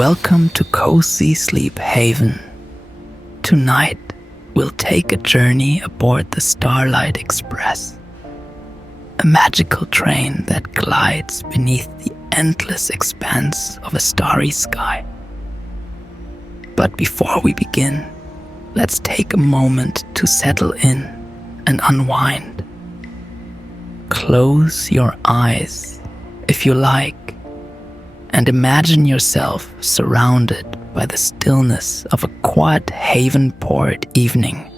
Welcome to Cozy Sleep Haven. Tonight, we'll take a journey aboard the Starlight Express, a magical train that glides beneath the endless expanse of a starry sky. But before we begin, let's take a moment to settle in and unwind. Close your eyes, if you like, and imagine yourself surrounded by the stillness of a quiet haven port evening.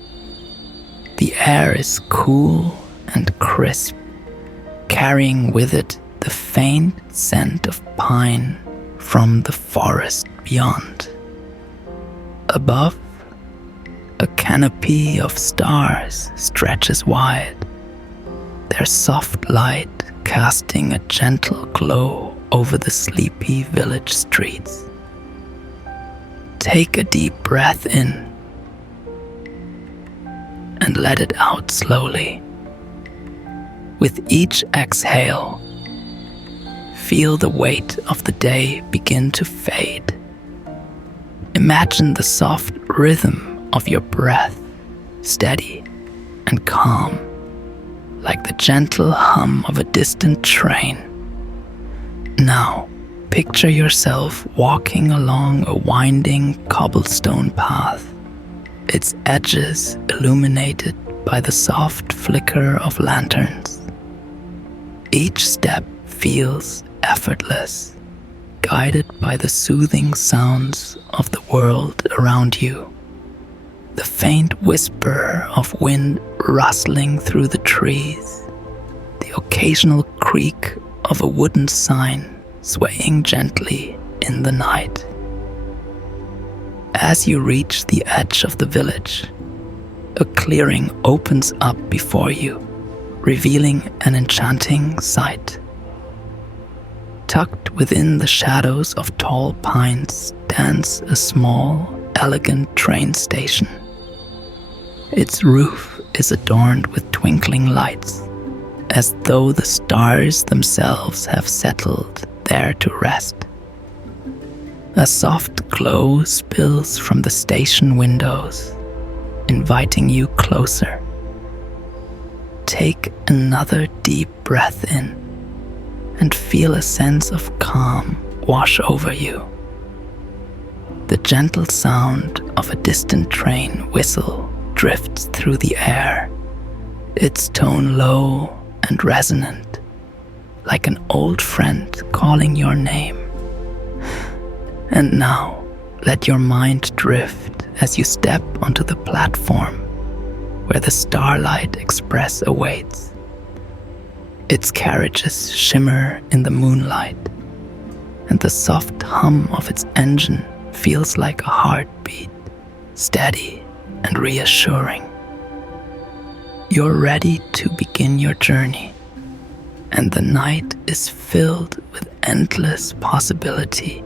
The air is cool and crisp, carrying with it the faint scent of pine from the forest beyond. Above, a canopy of stars stretches wide, their soft light casting a gentle glow over the sleepy village streets. Take a deep breath in and let it out slowly. With each exhale, feel the weight of the day begin to fade. Imagine the soft rhythm of your breath, steady and calm, like the gentle hum of a distant train. Now, picture yourself walking along a winding cobblestone path, its edges illuminated by the soft flicker of lanterns. Each step feels effortless, guided by the soothing sounds of the world around you. The faint whisper of wind rustling through the trees, the occasional creak of a wooden sign swaying gently in the night. As you reach the edge of the village, a clearing opens up before you, revealing an enchanting sight. Tucked within the shadows of tall pines stands a small, elegant train station. Its roof is adorned with twinkling lights, as though the stars themselves have settled there to rest. A soft glow spills from the station windows, inviting you closer. Take another deep breath in and feel a sense of calm wash over you. The gentle sound of a distant train whistle drifts through the air, its tone low and resonant, like an old friend calling your name. And now, let your mind drift as you step onto the platform where the Starlight Express awaits. Its carriages shimmer in the moonlight, and the soft hum of its engine feels like a heartbeat, steady and reassuring. You're ready to begin your journey, and the night is filled with endless possibility.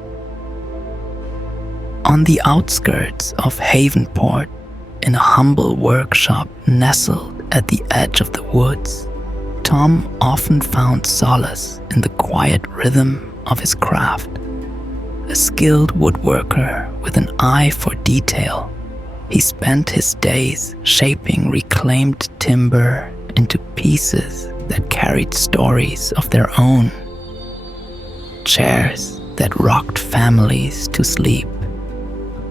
On the outskirts of Havenport, in a humble workshop nestled at the edge of the woods, Tom often found solace in the quiet rhythm of his craft. A skilled woodworker with an eye for detail, he spent his days shaping reclaimed timber into pieces that carried stories of their own. Chairs that rocked families to sleep,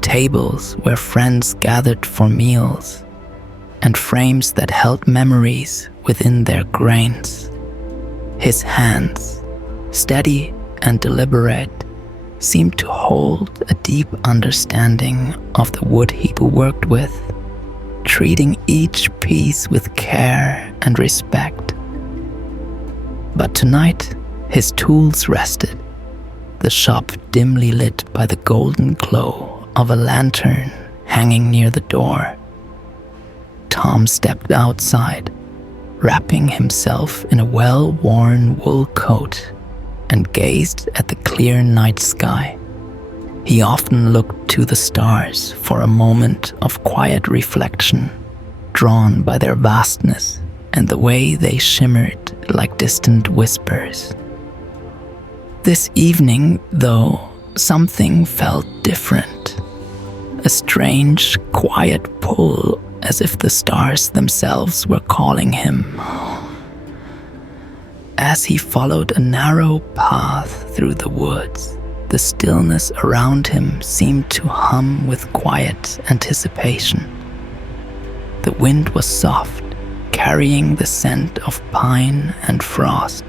tables where friends gathered for meals, and frames that held memories within their grains. His hands, steady and deliberate, seemed to hold a deep understanding of the wood he worked with, treating each piece with care and respect. But tonight, his tools rested, the shop dimly lit by the golden glow of a lantern hanging near the door. Tom stepped outside, wrapping himself in a well-worn wool coat, and gazed at the clear night sky. He often looked to the stars for a moment of quiet reflection, drawn by their vastness and the way they shimmered like distant whispers. This evening, though, something felt different. A strange, quiet pull, as if the stars themselves were calling him. As he followed a narrow path through the woods, the stillness around him seemed to hum with quiet anticipation. The wind was soft, carrying the scent of pine and frost,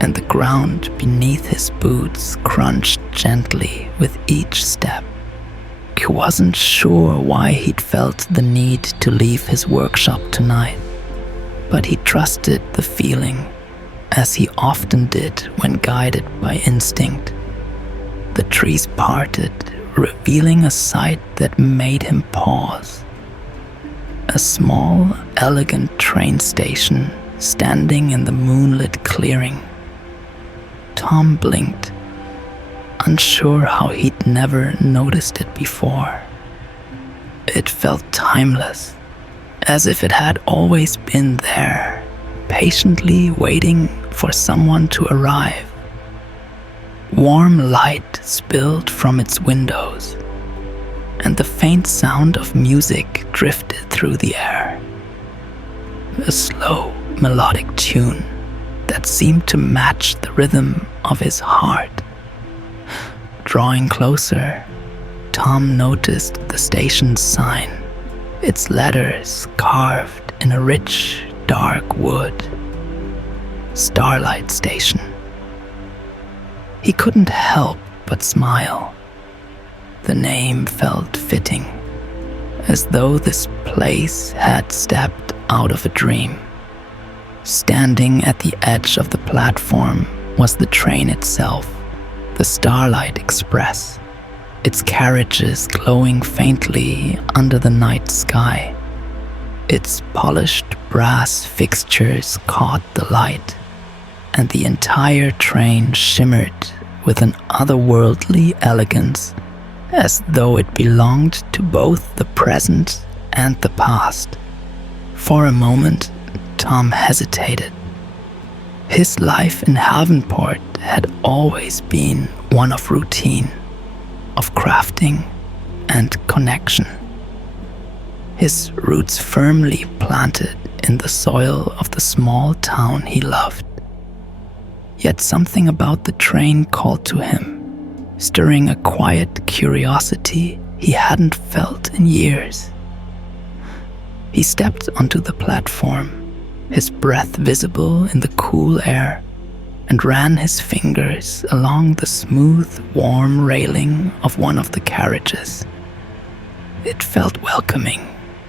and the ground beneath his boots crunched gently with each step. He wasn't sure why he'd felt the need to leave his workshop tonight, but he trusted the feeling, as he often did when guided by instinct. The trees parted, revealing a sight that made him pause. A small, elegant train station standing in the moonlit clearing. Tom blinked, unsure how he'd never noticed it before. It felt timeless, as if it had always been there, patiently waiting for someone to arrive. Warm light spilled from its windows, and the faint sound of music drifted through the air. A slow, melodic tune that seemed to match the rhythm of his heart. Drawing closer, Tom noticed the station's sign, its letters carved in a rich, dark wood. Starlight Station. He couldn't help but smile. The name felt fitting, as though this place had stepped out of a dream. Standing at the edge of the platform was the train itself, the Starlight Express, its carriages glowing faintly under the night sky. Its polished brass fixtures caught the light, and the entire train shimmered with an otherworldly elegance, as though it belonged to both the present and the past. For a moment, Tom hesitated. His life in Havenport had always been one of routine, of crafting and connection. His roots firmly planted in the soil of the small town he loved. Yet something about the train called to him, stirring a quiet curiosity he hadn't felt in years. He stepped onto the platform, his breath visible in the cool air, and ran his fingers along the smooth, warm railing of one of the carriages. It felt welcoming,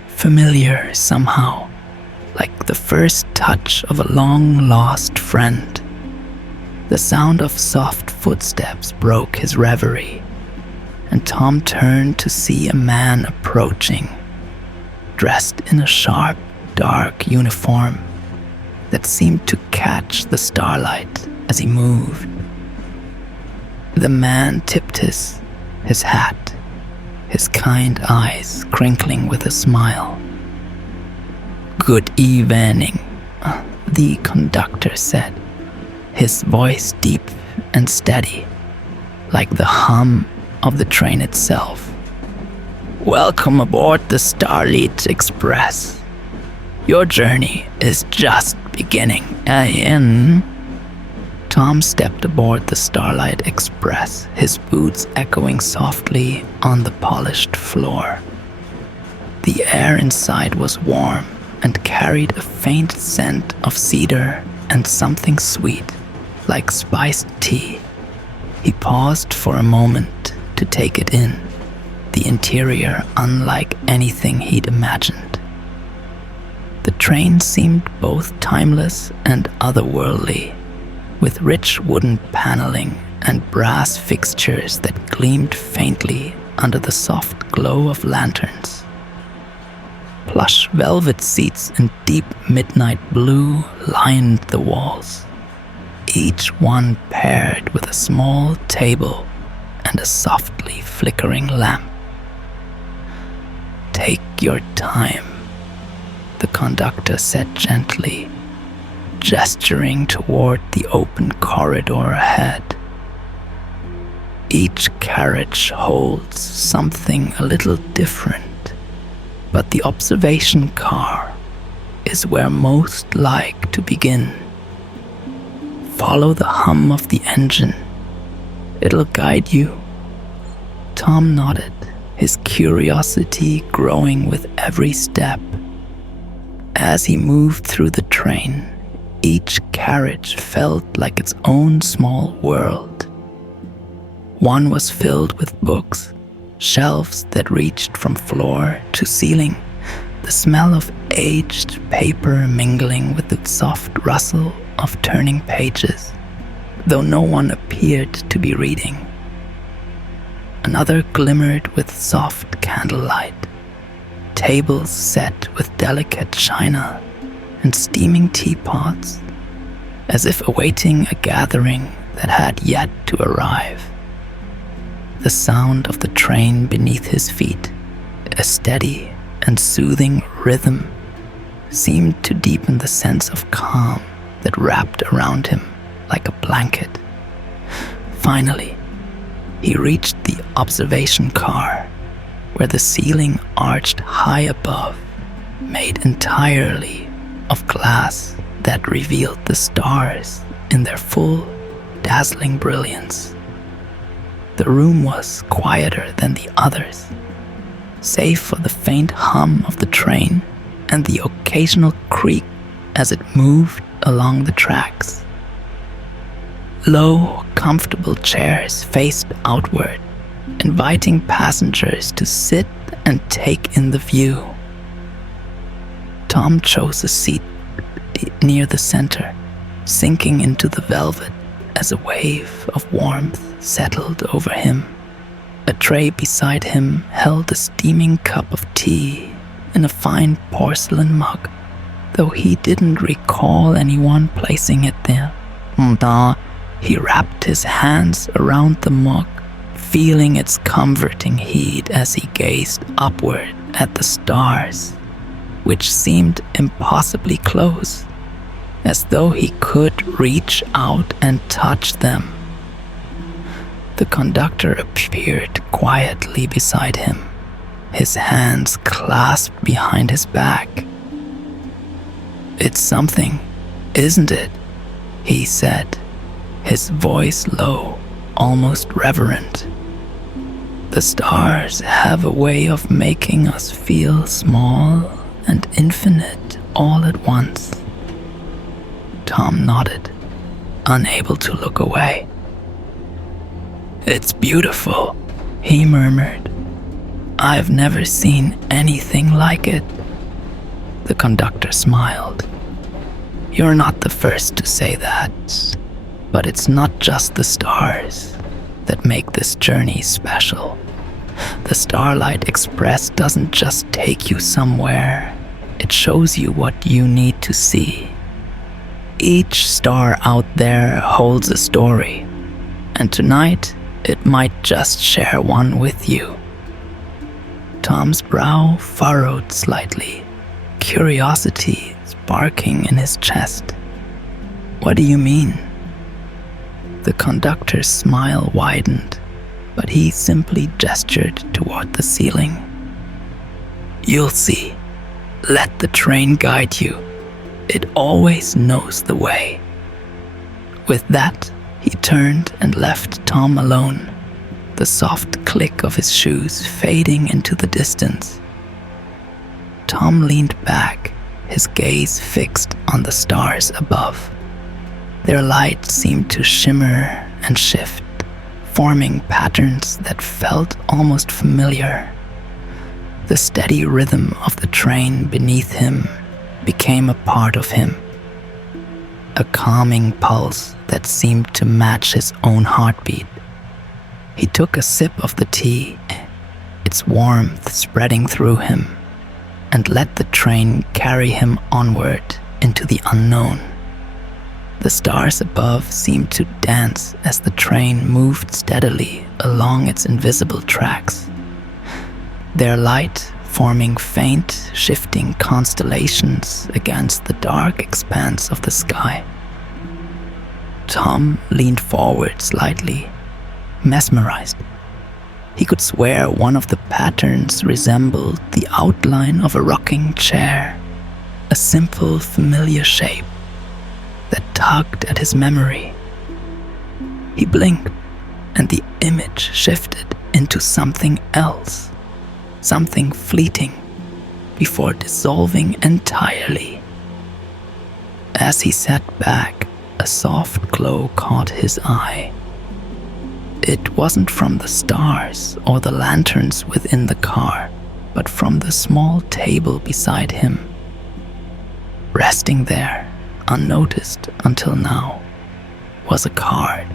familiar somehow, like the first touch of a long-lost friend. The sound of soft footsteps broke his reverie, and Tom turned to see a man approaching, dressed in a sharp, dark uniform that seemed to catch the starlight as he moved. The man tipped his hat, his kind eyes crinkling with a smile. "Good evening," the conductor said, his voice deep and steady, like the hum of the train itself. "Welcome aboard the Starlight Express. Your journey is just beginning." Tom stepped aboard the Starlight Express, his boots echoing softly on the polished floor. The air inside was warm and carried a faint scent of cedar and something sweet, like spiced tea. He paused for a moment to take it in, the interior unlike anything he'd imagined. The train seemed both timeless and otherworldly, with rich wooden paneling and brass fixtures that gleamed faintly under the soft glow of lanterns. Plush velvet seats in deep midnight blue lined the walls, each one paired with a small table and a softly flickering lamp. "Take your time," the conductor said gently, gesturing toward the open corridor ahead. Each carriage holds something a little different, but the observation car is where most like to begin. Follow the hum of the engine. It'll guide you. Tom nodded, his curiosity growing with every step. As he moved through the train, each carriage felt like its own small world. One was filled with books, shelves that reached from floor to ceiling, the smell of aged paper mingling with the soft rustle of turning pages, though no one appeared to be reading. Another glimmered with soft candlelight, tables set with delicate china and steaming teapots, as if awaiting a gathering that had yet to arrive. The sound of the train beneath his feet, a steady and soothing rhythm, seemed to deepen the sense of calm that wrapped around him like a blanket. Finally, he reached the observation car, where the ceiling arched high above, made entirely of glass that revealed the stars in their full, dazzling brilliance. The room was quieter than the others, save for the faint hum of the train and the occasional creak as it moved along the tracks. Low, comfortable chairs faced outward, inviting passengers to sit and take in the view. Tom chose a seat near the center, sinking into the velvet as a wave of warmth settled over him. A tray beside him held a steaming cup of tea in a fine porcelain mug, though he didn't recall anyone placing it there. He wrapped his hands around the mug, feeling its comforting heat as he gazed upward at the stars, which seemed impossibly close, as though he could reach out and touch them. The conductor appeared quietly beside him, his hands clasped behind his back. "It's something, isn't it?" he said, his voice low, almost reverent. "The stars have a way of making us feel small and infinite all at once." Tom nodded, unable to look away. "It's beautiful," he murmured. "I've never seen anything like it." The conductor smiled. "You're not the first to say that, but it's not just the stars that make this journey special. The Starlight Express doesn't just take you somewhere, it shows you what you need to see. Each star out there holds a story, and tonight it might just share one with you." Tom's brow furrowed slightly, curiosity sparking in his chest. "What do you mean?" The conductor's smile widened, but he simply gestured toward the ceiling. "You'll see. Let the train guide you. It always knows the way." With that, he turned and left Tom alone, the soft click of his shoes fading into the distance. Tom leaned back, his gaze fixed on the stars above. Their light seemed to shimmer and shift, forming patterns that felt almost familiar. The steady rhythm of the train beneath him became a part of him, a calming pulse that seemed to match his own heartbeat. He took a sip of the tea, its warmth spreading through him, and let the train carry him onward into the unknown. The stars above seemed to dance as the train moved steadily along its invisible tracks, their light forming faint, shifting constellations against the dark expanse of the sky. Tom leaned forward slightly, mesmerized. He could swear one of the patterns resembled the outline of a rocking chair, a simple, familiar shape that tugged at his memory. He blinked, and the image shifted into something else, something fleeting, before dissolving entirely. As he sat back, a soft glow caught his eye. It wasn't from the stars or the lanterns within the car, but from the small table beside him. Resting there, unnoticed until now, was a card,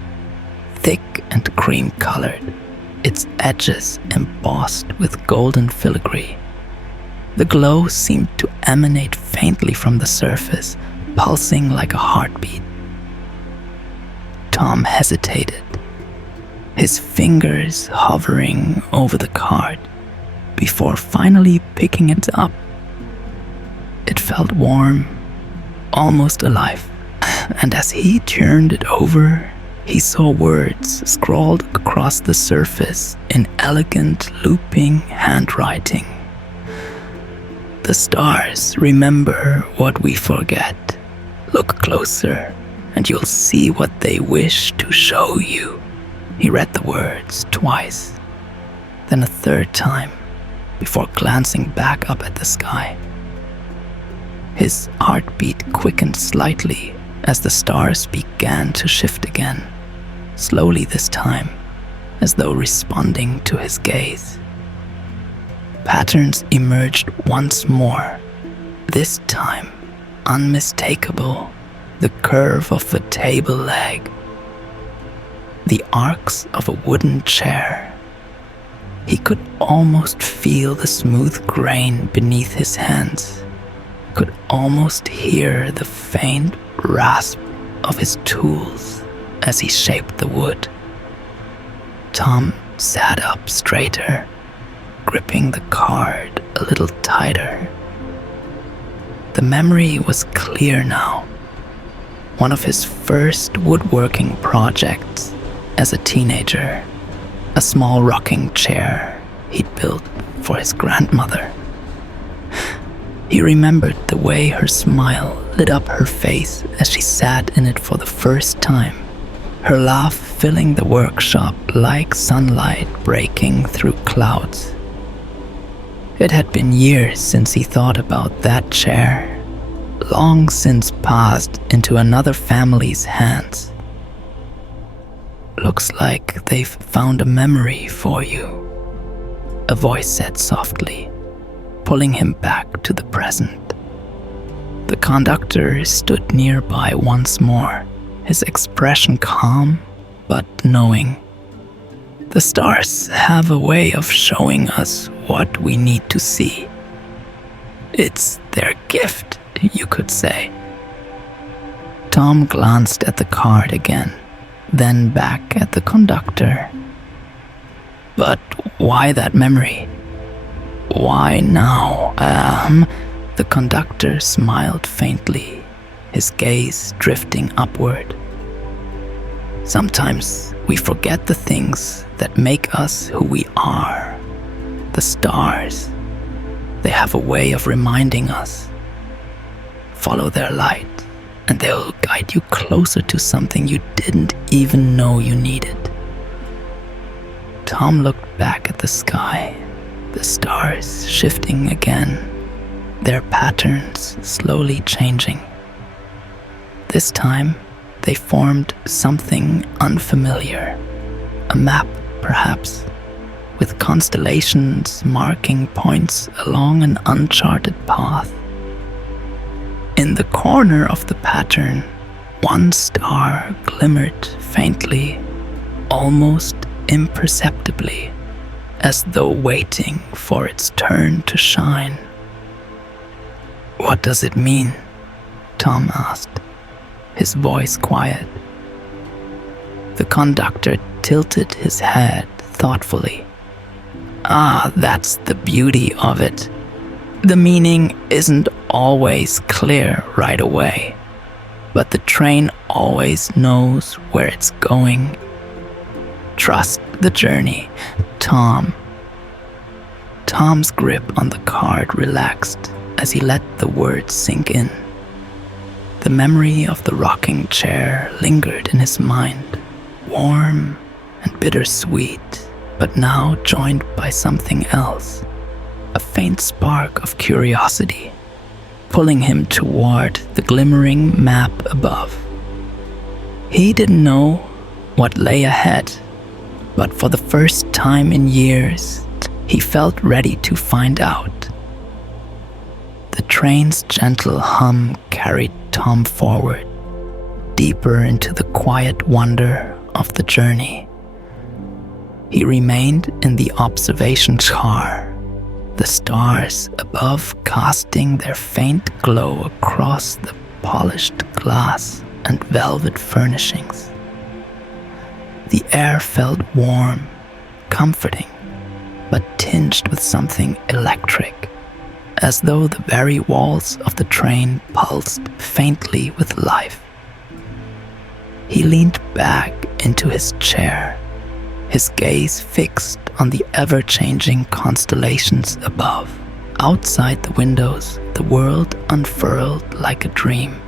thick and cream-colored, its edges embossed with golden filigree. The glow seemed to emanate faintly from the surface, pulsing like a heartbeat. Tom hesitated, his fingers hovering over the card, before finally picking it up. It felt warm, almost alive, and as he turned it over, he saw words scrawled across the surface in elegant, looping handwriting. The stars remember what we forget. Look closer, and you'll see what they wish to show you. He read the words twice, then a third time, before glancing back up at the sky. His heartbeat quickened slightly as the stars began to shift again, slowly this time, as though responding to his gaze. Patterns emerged once more, this time unmistakable, the curve of a table leg, the arcs of a wooden chair. He could almost feel the smooth grain beneath his hands, could almost hear the faint rasp of his tools as he shaped the wood. Tom sat up straighter, gripping the card a little tighter. The memory was clear now. One of his first woodworking projects as a teenager, a small rocking chair he'd built for his grandmother. He remembered the way her smile lit up her face as she sat in it for the first time, her laugh filling the workshop like sunlight breaking through clouds. It had been years since he thought about that chair, long since passed into another family's hands. Looks like they've found a memory for you, a voice said softly, pulling him back to the present. The conductor stood nearby once more, his expression calm but knowing. The stars have a way of showing us what we need to see. It's their gift, you could say. Tom glanced at the card again, then back at the conductor. But why that memory? Why now? The conductor smiled faintly, his gaze drifting upward. Sometimes we forget the things that make us who we are. The stars, they have a way of reminding us. Follow their light, and they'll guide you closer to something you didn't even know you needed. Tom looked back at the sky, the stars shifting again, their patterns slowly changing. This time, they formed something unfamiliar, a map perhaps, with constellations marking points along an uncharted path. In the corner of the pattern, one star glimmered faintly, almost imperceptibly, as though waiting for its turn to shine. "What does it mean?" Tom asked, his voice quiet. The conductor tilted his head thoughtfully. That's the beauty of it. The meaning isn't always clear right away, but the train always knows where it's going. Trust the journey, Tom. Tom's grip on the card relaxed as he let the words sink in. The memory of the rocking chair lingered in his mind, warm and bittersweet, but now joined by something else, a faint spark of curiosity, pulling him toward the glimmering map above. He didn't know what lay ahead, but for the first time in years, he felt ready to find out. The train's gentle hum carried Tom forward, deeper into the quiet wonder of the journey. He remained in the observation car, the stars above casting their faint glow across the polished glass and velvet furnishings. The air felt warm, comforting, but tinged with something electric, as though the very walls of the train pulsed faintly with life. He leaned back into his chair, his gaze fixed on the ever-changing constellations above. Outside the windows, the world unfurled like a dream.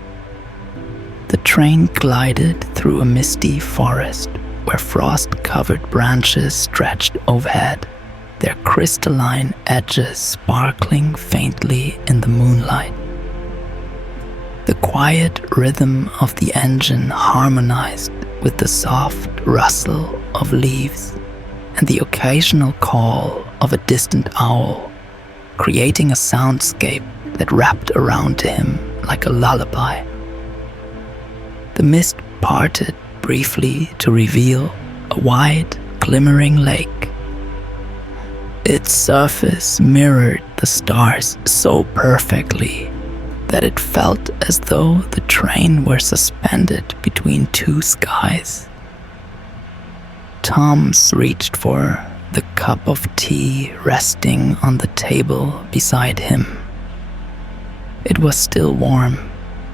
The train glided through a misty forest where frost-covered branches stretched overhead, their crystalline edges sparkling faintly in the moonlight. The quiet rhythm of the engine harmonized with the soft rustle of leaves and the occasional call of a distant owl, creating a soundscape that wrapped around him like a lullaby. The mist parted briefly to reveal a wide, glimmering lake. Its surface mirrored the stars so perfectly that it felt as though the train were suspended between two skies. Tom reached for the cup of tea resting on the table beside him. It was still warm,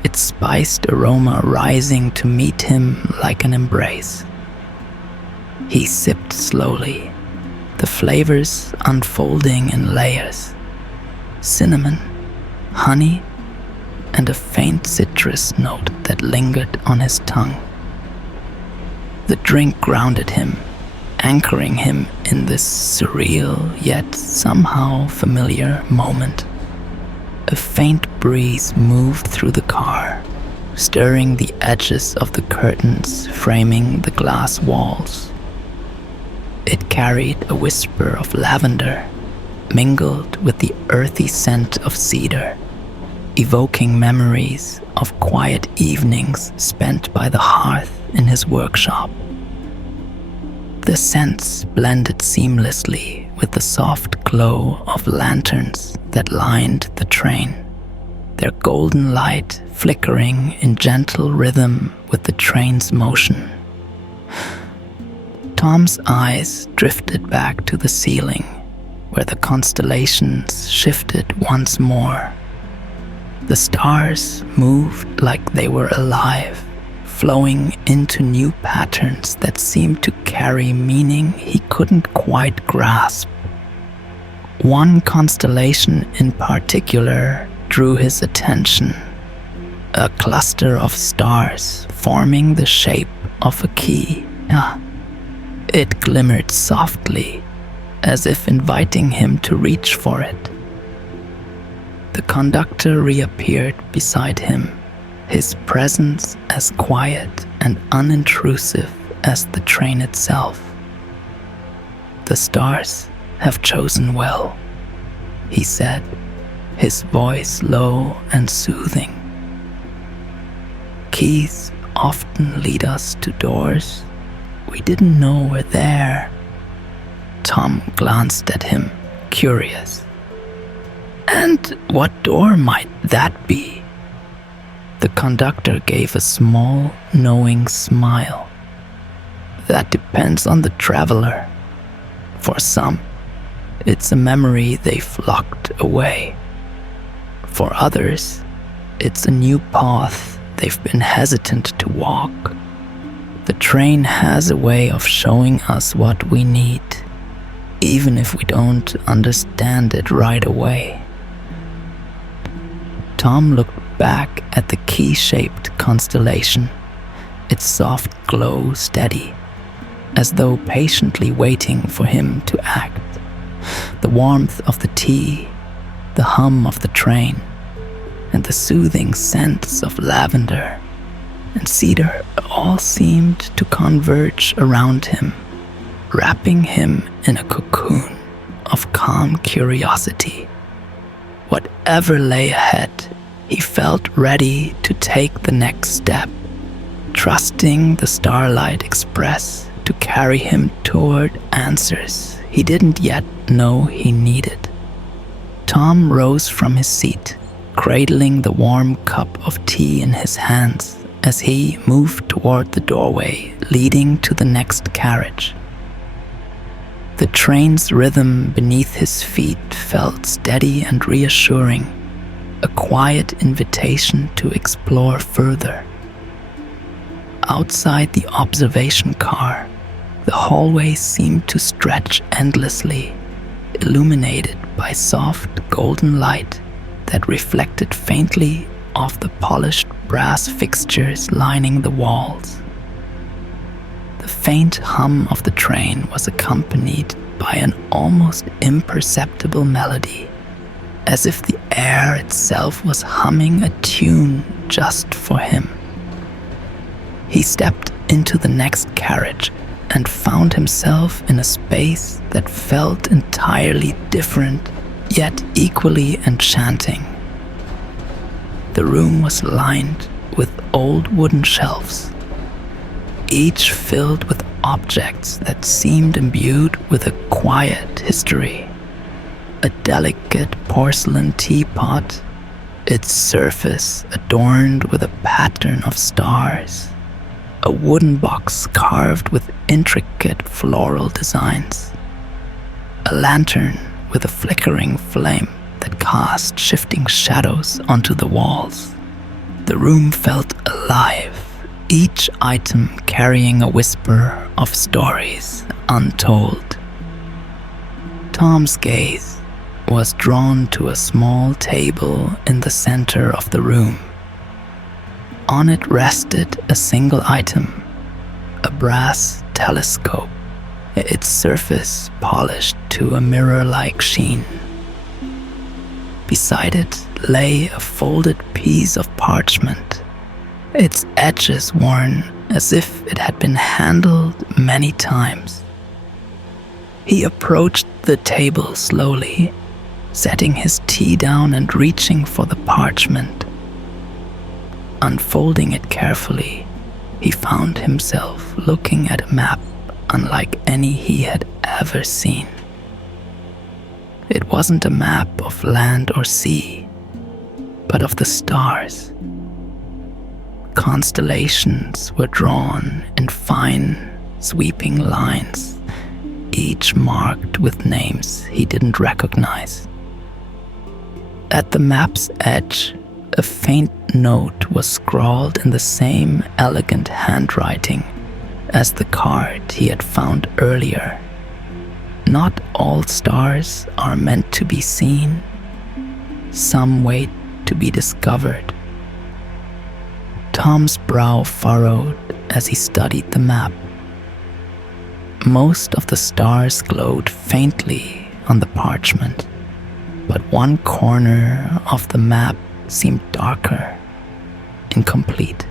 its spiced aroma rising to meet him like an embrace. He sipped slowly, the flavors unfolding in layers: cinnamon, honey, and a faint citrus note that lingered on his tongue. The drink grounded him, anchoring him in this surreal yet somehow familiar moment. A faint breeze moved through the car, stirring the edges of the curtains framing the glass walls. It carried a whisper of lavender, mingled with the earthy scent of cedar, evoking memories of quiet evenings spent by the hearth in his workshop. The scents blended seamlessly with the soft glow of lanterns that lined the train, their golden light flickering in gentle rhythm with the train's motion. Tom's eyes drifted back to the ceiling, where the constellations shifted once more. The stars moved like they were alive, flowing into new patterns that seemed to carry meaning he couldn't quite grasp. One constellation in particular drew his attention, a cluster of stars forming the shape of a key. It glimmered softly, as if inviting him to reach for it. The conductor reappeared beside him, his presence as quiet and unintrusive as the train itself. "The stars have chosen well," he said, his voice low and soothing. "Keys often lead us to doors we didn't know were there." Tom glanced at him, curious. "And what door might that be?" The conductor gave a small, knowing smile. "That depends on the traveler. For some, it's a memory they've locked away. For others, it's a new path they've been hesitant to walk. The train has a way of showing us what we need, even if we don't understand it right away. Tom looked back at the key-shaped constellation, its soft glow steady, as though patiently waiting for him to act. The warmth of the tea, the hum of the train, and the soothing scents of lavender and cedar all seemed to converge around him, wrapping him in a cocoon of calm curiosity. Whatever lay ahead, he felt ready to take the next step, trusting the Starlight Express to carry him toward answers he didn't yet know he needed. Tom rose from his seat, cradling the warm cup of tea in his hands as he moved toward the doorway leading to the next carriage. The train's rhythm beneath his feet felt steady and reassuring, a quiet invitation to explore further. Outside the observation car, the hallway seemed to stretch endlessly, illuminated by soft golden light that reflected faintly off the polished brass fixtures lining the walls. The faint hum of the train was accompanied by an almost imperceptible melody, as if the air itself was humming a tune just for him. He stepped into the next carriage and found himself in a space that felt entirely different, yet equally enchanting. The room was lined with old wooden shelves, each filled with objects that seemed imbued with a quiet history. A delicate porcelain teapot, its surface adorned with a pattern of stars. A wooden box carved with intricate floral designs. A lantern with a flickering flame that cast shifting shadows onto the walls. The room felt alive, each item carrying a whisper of stories untold. Tom's gaze was drawn to a small table in the center of the room. On it rested a single item, a brass telescope, its surface polished to a mirror-like sheen. Beside it lay a folded piece of parchment, its edges worn as if it had been handled many times. He approached the table slowly, setting his tea down and reaching for the parchment. Unfolding it carefully, he found himself looking at a map unlike any he had ever seen. It wasn't a map of land or sea, but of the stars. Constellations were drawn in fine, sweeping lines, each marked with names he didn't recognize. At the map's edge, a faint note was scrawled in the same elegant handwriting as the card he had found earlier. Not all stars are meant to be seen. Some wait to be discovered. Tom's brow furrowed as he studied the map. Most of the stars glowed faintly on the parchment, but one corner of the map seemed darker, incomplete.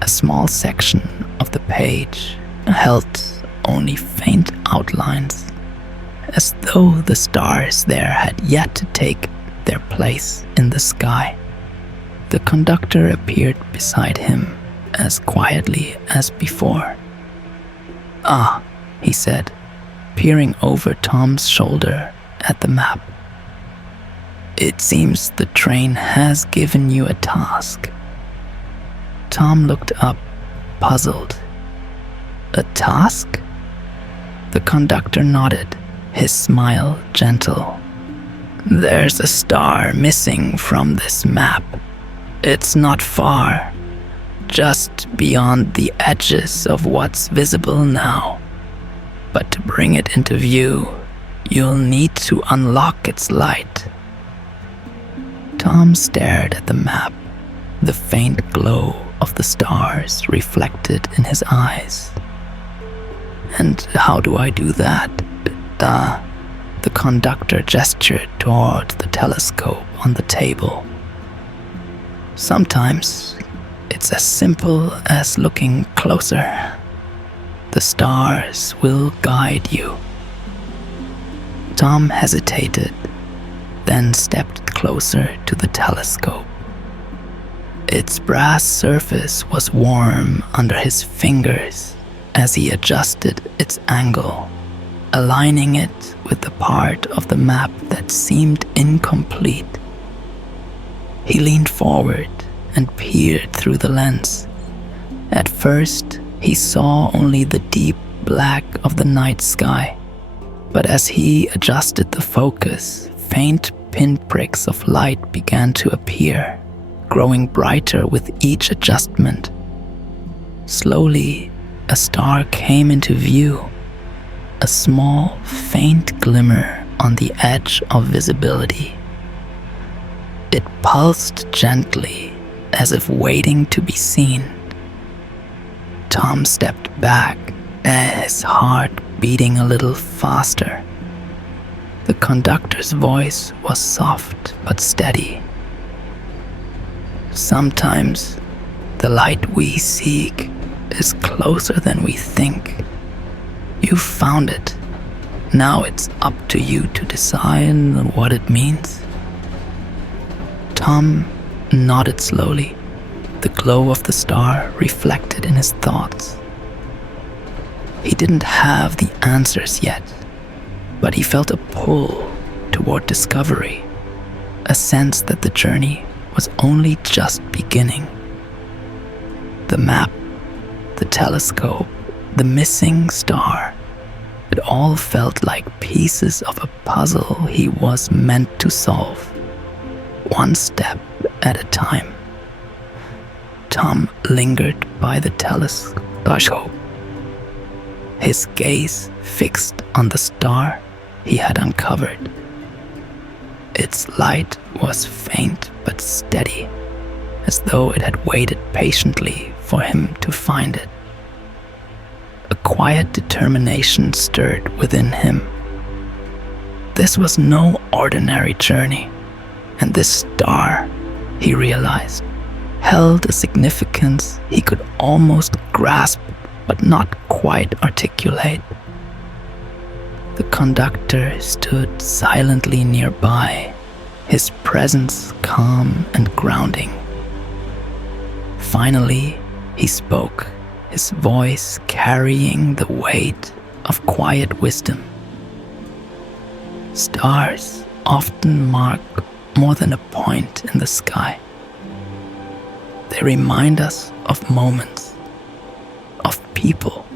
A small section of the page held only faint outlines, as though the stars there had yet to take their place in the sky. The conductor appeared beside him as quietly as before. "Ah," he said, peering over Tom's shoulder at the map. "It seems the train has given you a task." Tom looked up, puzzled. "A task?" The conductor nodded, his smile gentle. "There's a star missing from this map. It's not far. just beyond the edges of what's visible now. But to bring it into view, you'll need to unlock its light. Tom stared at the map, the faint glow of the stars reflected in his eyes. And how do I do that? The conductor gestured toward the telescope on the table. Sometimes it's as simple as looking closer. The stars will guide you. Tom hesitated, then stepped closer to the telescope. Its brass surface was warm under his fingers as he adjusted its angle, aligning it with the part of the map that seemed incomplete. He leaned forward and peered through the lens. At first, he saw only the deep black of the night sky, but as he adjusted the focus, faint pinpricks of light began to appear, growing brighter with each adjustment. Slowly, a star came into view, a small, faint glimmer on the edge of visibility. It pulsed gently, as if waiting to be seen. Tom stepped back, his heart beating a little faster. The conductor's voice was soft but steady. Sometimes the light we seek is closer than we think. You've found it. Now it's up to you to decide what it means. Tom nodded slowly, the glow of the star reflected in his thoughts. He didn't have the answers yet, but he felt a pull toward discovery, a sense that the journey was only just beginning. The map, the telescope, the missing star, it all felt like pieces of a puzzle he was meant to solve, one step at a time. Tom lingered by the telescope, his gaze fixed on the star he had uncovered. Its light was faint but steady, as though it had waited patiently for him to find it. A quiet determination stirred within him. This was no ordinary journey, and this star, he realized, held a significance he could almost grasp but not quite articulate. The conductor stood silently nearby, his presence calm and grounding. Finally, he spoke, his voice carrying the weight of quiet wisdom. Stars often mark more than a point in the sky. They remind us of moments, of people,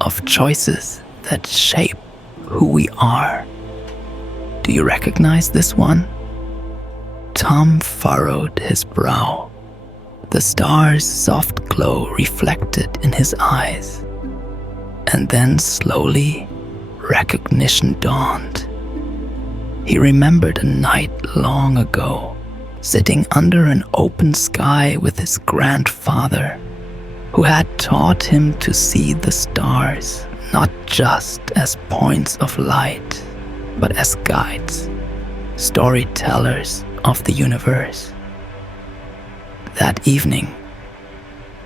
of choices that shape who we are. Do you recognize this one? Tom furrowed his brow, the star's soft glow reflected in his eyes. And then slowly, recognition dawned. He remembered a night long ago, sitting under an open sky with his grandfather, who had taught him to see the stars not just as points of light, but as guides, storytellers of the universe. That evening,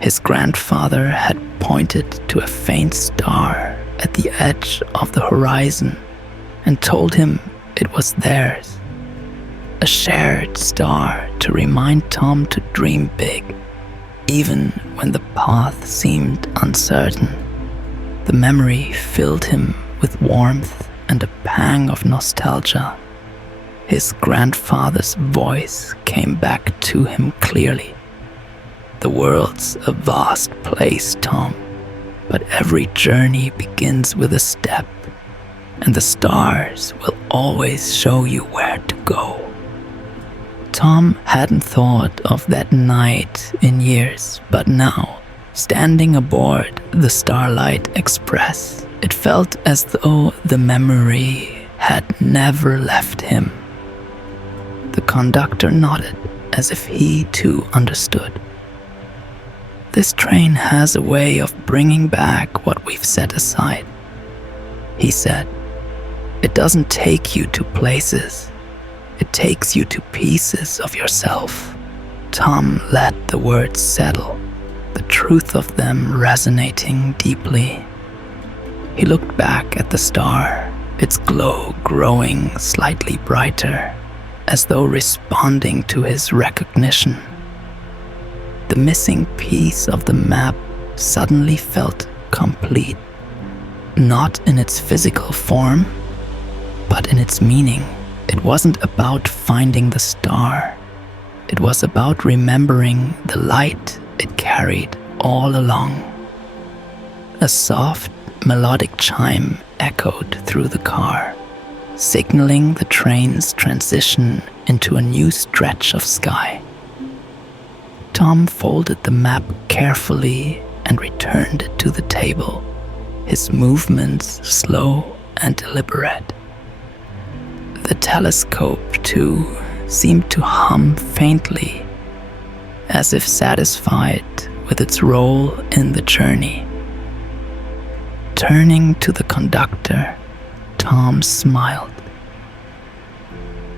his grandfather had pointed to a faint star at the edge of the horizon and told him it was theirs, a shared star to remind Tom to dream big, even when the path seemed uncertain. The memory filled him with warmth and a pang of nostalgia. His grandfather's voice came back to him clearly. The world's a vast place, Tom, but every journey begins with a step, and the stars will always show you where to go. Tom hadn't thought of that night in years, but now, standing aboard the Starlight Express, it felt as though the memory had never left him. The conductor nodded as if he too understood. This train has a way of bringing back what we've set aside, he said. It doesn't take you to places. It takes you to pieces of yourself. Tom let the words settle, the truth of them resonating deeply. He looked back at the star, its glow growing slightly brighter, as though responding to his recognition. The missing piece of the map suddenly felt complete, not in its physical form, but in its meaning. It wasn't about finding the star. It was about remembering the light it carried all along. A soft, melodic chime echoed through the car, signaling the train's transition into a new stretch of sky. Tom folded the map carefully and returned it to the table, his movements slow and deliberate. The telescope, too, seemed to hum faintly, as if satisfied with its role in the journey. Turning to the conductor, Tom smiled.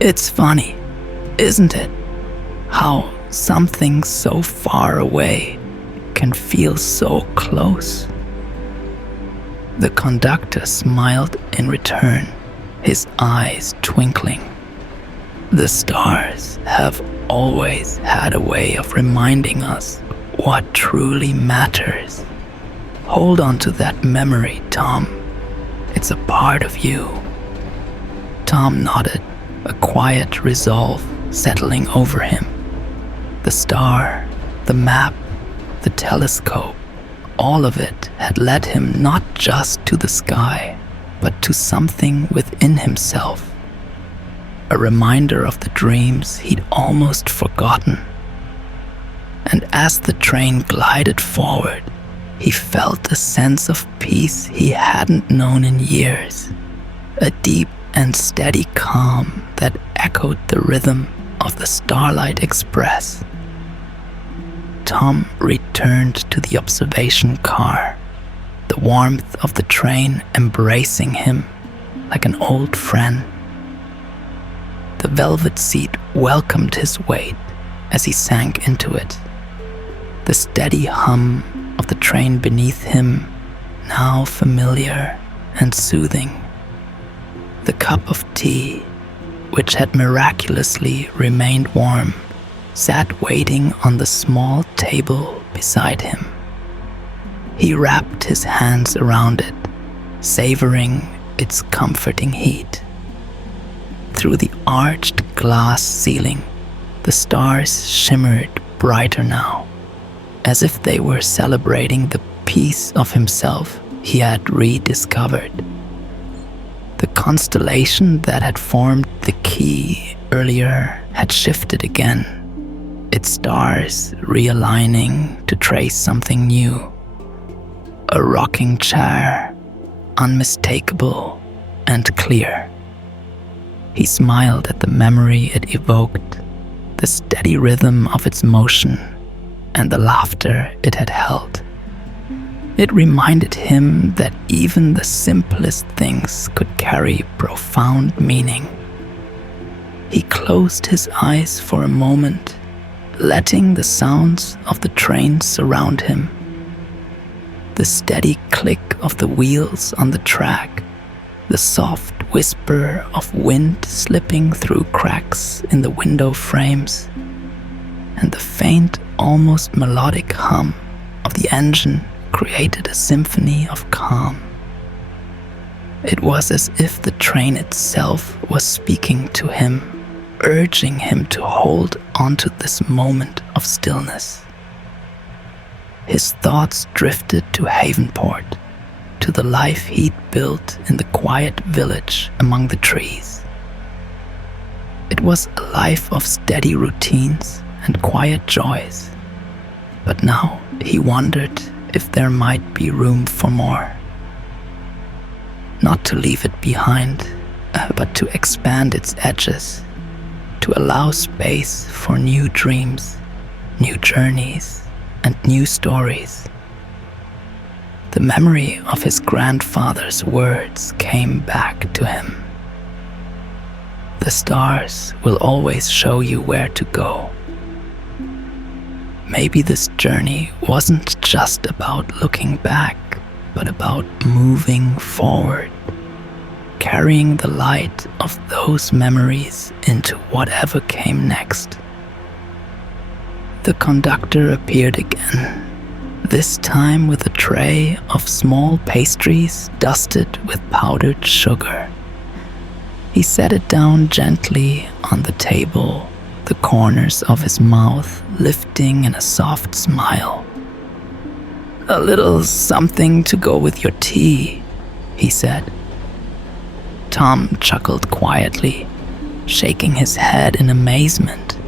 It's funny, isn't it? How something so far away can feel so close. The conductor smiled in return, his eyes twinkling. The stars have always had a way of reminding us what truly matters. Hold on to that memory, Tom. It's a part of you. Tom nodded, a quiet resolve settling over him. The star, the map, the telescope, all of it had led him not just to the sky, but to something within himself. A reminder of the dreams he'd almost forgotten. And as the train glided forward, he felt a sense of peace he hadn't known in years, a deep and steady calm that echoed the rhythm of the Starlight Express. Tom returned to the observation car, the warmth of the train embracing him like an old friend. The velvet seat welcomed his weight as he sank into it. The steady hum of the train beneath him, now familiar and soothing. The cup of tea, which had miraculously remained warm, sat waiting on the small table beside him. He wrapped his hands around it, savoring its comforting heat. Through the arched glass ceiling, the stars shimmered brighter now, as if they were celebrating the piece of himself he had rediscovered. The constellation that had formed the key earlier had shifted again, its stars realigning to trace something new. A rocking chair, unmistakable and clear. He smiled at the memory it evoked, the steady rhythm of its motion, and the laughter it had held. It reminded him that even the simplest things could carry profound meaning. He closed his eyes for a moment, letting the sounds of the train surround him. The steady click of the wheels on the track, the soft whisper of wind slipping through cracks in the window frames, and the faint, almost melodic hum of the engine created a symphony of calm. It was as if the train itself was speaking to him, urging him to hold onto this moment of stillness. His thoughts drifted to Havenport, to the life he'd built in the quiet village among the trees. It It was a life of steady routines and quiet joys. But now he wondered if there might be room for more. Not to leave it behind, but to expand its edges, to allow space for new dreams, new journeys, and new stories. The memory of his grandfather's words came back to him. The stars will always show you where to go. Maybe this journey wasn't just about looking back, but about moving forward, carrying the light of those memories into whatever came next. The conductor appeared again, this time with a tray of small pastries dusted with powdered sugar. He set it down gently on the table, the corners of his mouth lifting in a soft smile. "A little something to go with your tea," he said. Tom chuckled quietly, shaking his head in amazement.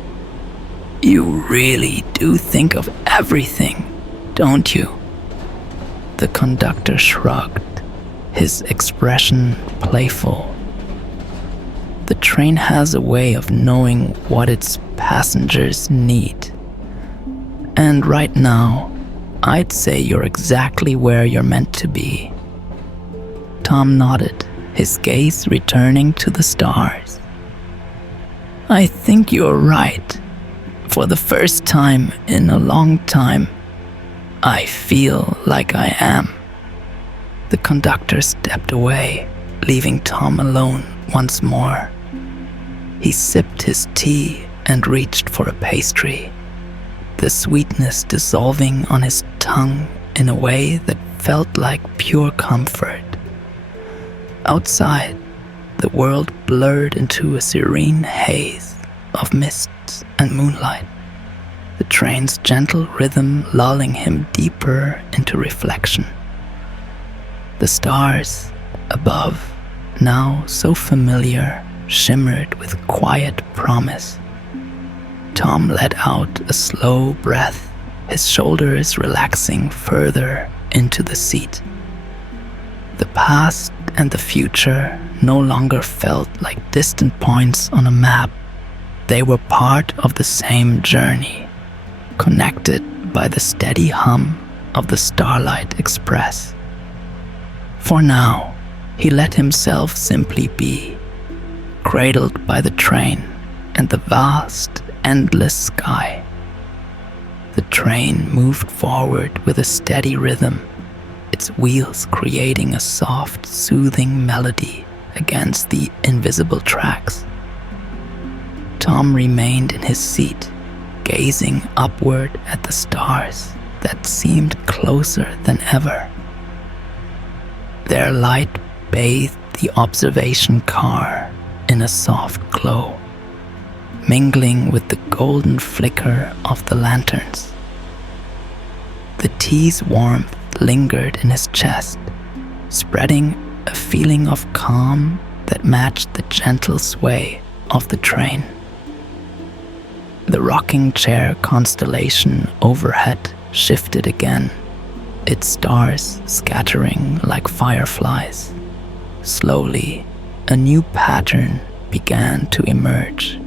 "You really do think of everything, don't you?" The conductor shrugged, his expression playful. The train has a way of knowing what its passengers need. And right now, I'd say you're exactly where you're meant to be. Tom nodded, his gaze returning to the stars. "I think you're right. For the first time in a long time, I feel like I am." The conductor stepped away, leaving Tom alone once more. He sipped his tea and reached for a pastry, the sweetness dissolving on his tongue in a way that felt like pure comfort. Outside, the world blurred into a serene haze of mists and moonlight, the train's gentle rhythm lulling him deeper into reflection. The stars above, now so familiar, shimmered with quiet promise. Tom let out a slow breath, his shoulders relaxing further into the seat. The past and the future no longer felt like distant points on a map. They were part of the same journey, connected by the steady hum of the Starlight Express. For now, he let himself simply be, cradled by the train and the vast, endless sky. The train moved forward with a steady rhythm, its wheels creating a soft, soothing melody against the invisible tracks. Tom remained in his seat, gazing upward at the stars that seemed closer than ever. Their light bathed the observation car in a soft glow, mingling with the golden flicker of the lanterns. The tea's warmth lingered in his chest, spreading a feeling of calm that matched the gentle sway of the train. The rocking chair constellation overhead shifted again, its stars scattering like fireflies. Slowly, a new pattern began to emerge,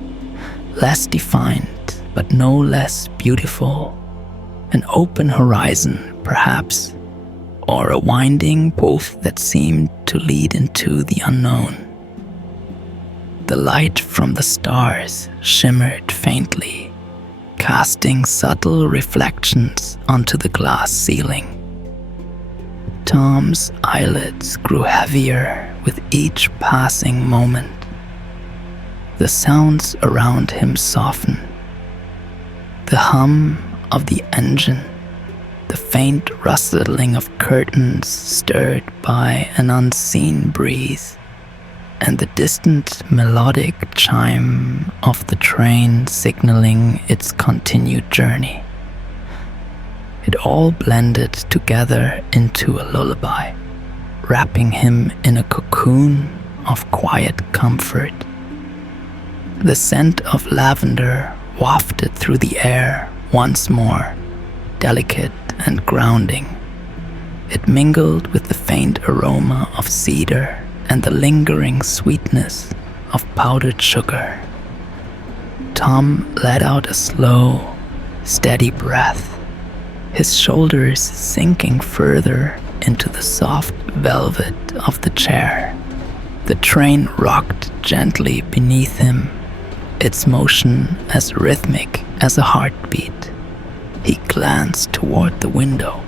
less defined but no less beautiful. An open horizon, perhaps, or a winding path that seemed to lead into the unknown. The light from the stars shimmered faintly, casting subtle reflections onto the glass ceiling. Tom's eyelids grew heavier with each passing moment. The sounds around him softened. The hum of the engine, the faint rustling of curtains stirred by an unseen breeze, and the distant melodic chime of the train signaling its continued journey. It all blended together into a lullaby, wrapping him in a cocoon of quiet comfort. The scent of lavender wafted through the air once more, delicate and grounding. It mingled with the faint aroma of cedar and the lingering sweetness of powdered sugar. Tom let out a slow, steady breath, his shoulders sinking further into the soft velvet of the chair. The train rocked gently beneath him, its motion as rhythmic as a heartbeat. He glanced toward the window,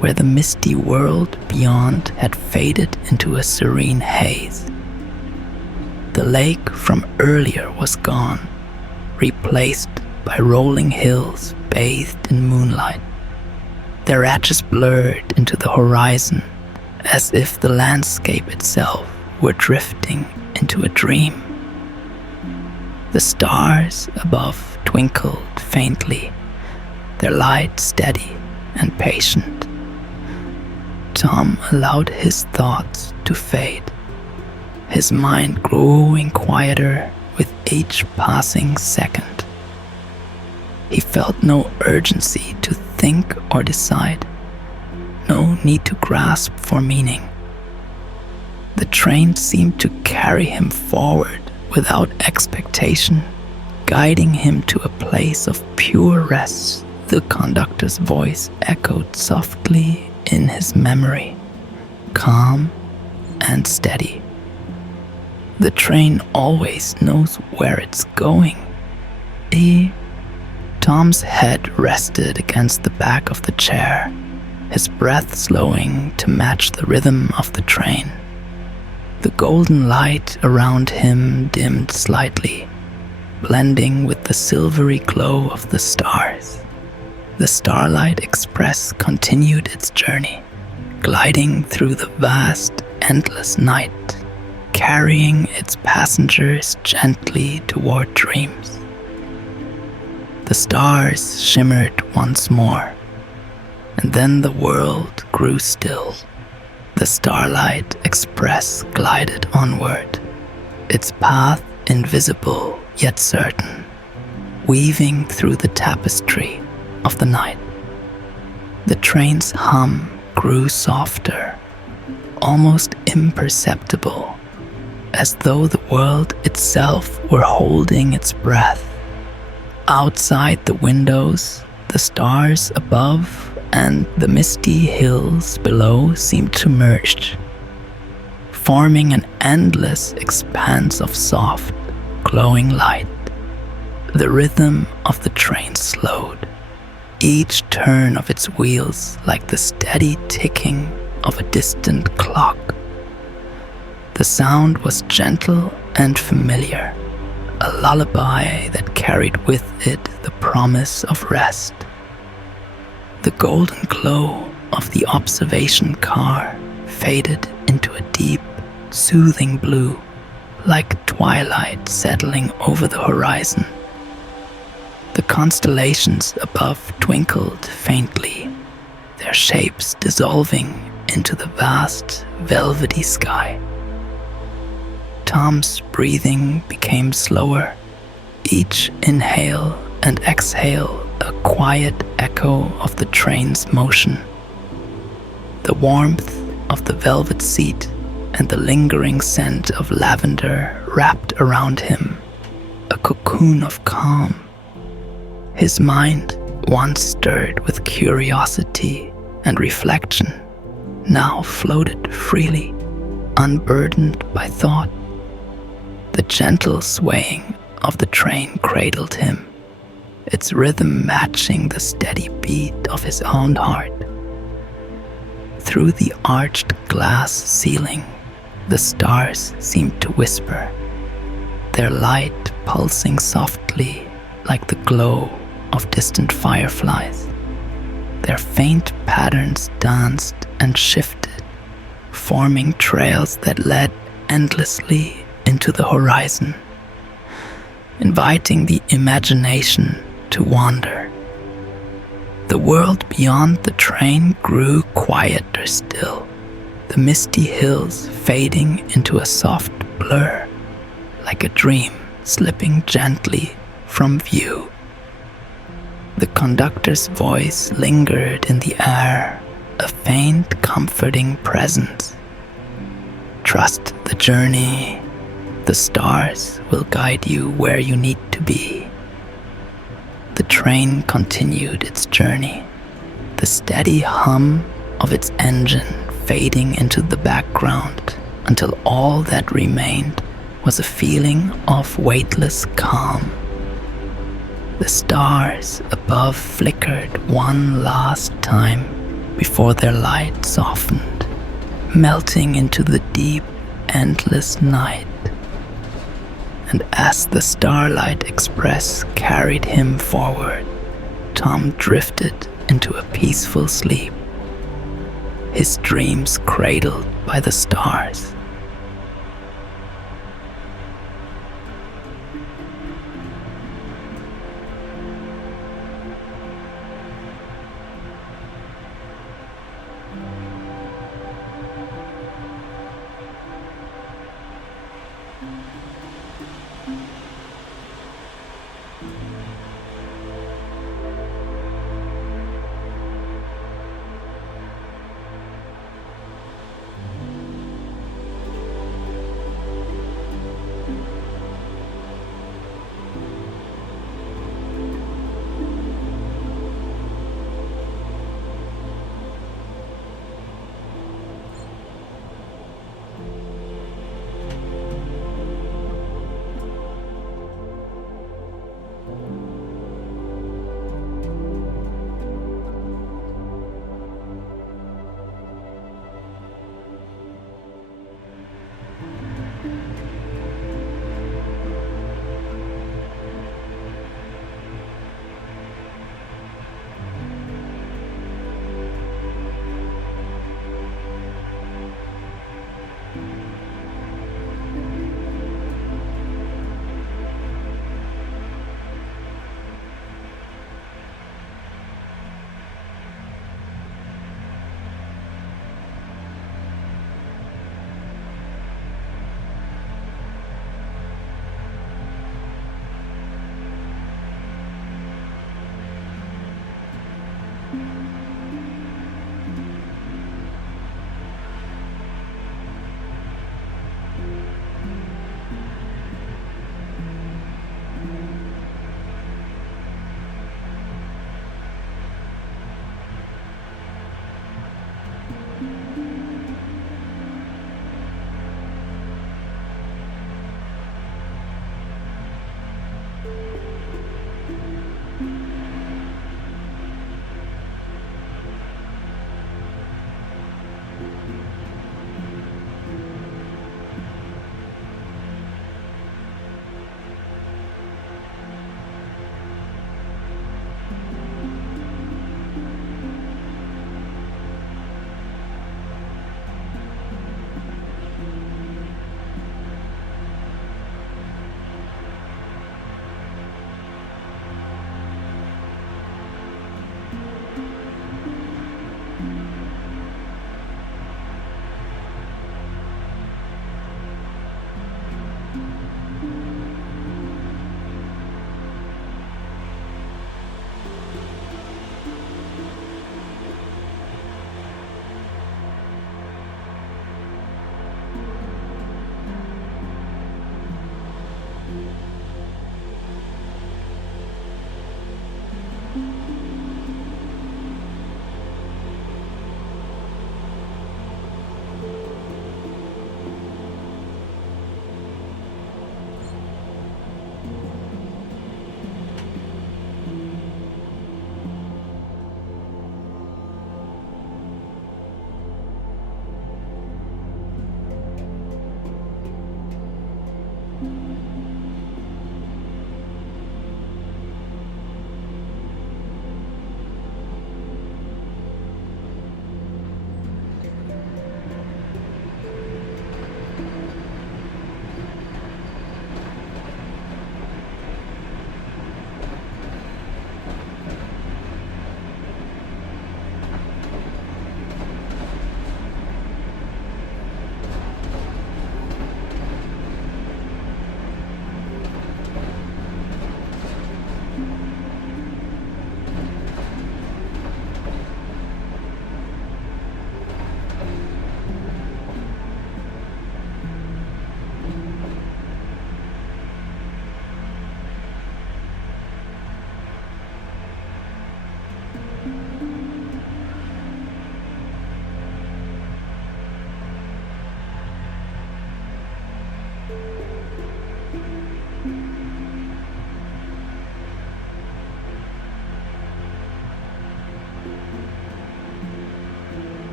where the misty world beyond had faded into a serene haze. The lake from earlier was gone, replaced by rolling hills bathed in moonlight. Their edges blurred into the horizon, as if the landscape itself were drifting into a dream. The stars above twinkled faintly, their light steady and patient. Tom allowed his thoughts to fade, his mind growing quieter with each passing second. He felt no urgency to think or decide, no need to grasp for meaning. The train seemed to carry him forward without expectation, guiding him to a place of pure rest. The conductor's voice echoed softly in his memory, calm and steady. The train always knows where it's going. Tom's head rested against the back of the chair, his breath slowing to match the rhythm of the train. The golden light around him dimmed slightly, blending with the silvery glow of the stars. The Starlight Express continued its journey, gliding through the vast, endless night, carrying its passengers gently toward dreams. The stars shimmered once more, and then the world grew still. The Starlight Express glided onward, its path invisible yet certain, weaving through the tapestry of the night. The train's hum grew softer, almost imperceptible, as though the world itself were holding its breath. Outside the windows, the stars above and the misty hills below seemed to merge, forming an endless expanse of soft, glowing light. The rhythm of the train slowed, each turn of its wheels like the steady ticking of a distant clock. The sound was gentle and familiar, a lullaby that carried with it the promise of rest. The golden glow of the observation car faded into a deep, soothing blue, like twilight settling over the horizon. The constellations above twinkled faintly, their shapes dissolving into the vast, velvety sky. Tom's breathing became slower, each inhale and exhale a quiet echo of the train's motion. The warmth of the velvet seat and the lingering scent of lavender wrapped around him, a cocoon of calm. His mind, once stirred with curiosity and reflection, now floated freely, unburdened by thought. The gentle swaying of the train cradled him, its rhythm matching the steady beat of his own heart. Through the arched glass ceiling, the stars seemed to whisper, their light pulsing softly like the glow of distant fireflies. Their faint patterns danced and shifted, forming trails that led endlessly into the horizon, inviting the imagination to wander. The world beyond the train grew quieter still, the misty hills fading into a soft blur, like a dream slipping gently from view. The conductor's voice lingered in the air, a faint, comforting presence. Trust the journey. The stars will guide you where you need to be. The train continued its journey, the steady hum of its engine fading into the background until all that remained was a feeling of weightless calm. The stars above flickered one last time before their light softened, melting into the deep, endless night. And as the Starlight Express carried him forward, Tom drifted into a peaceful sleep, his dreams cradled by the stars.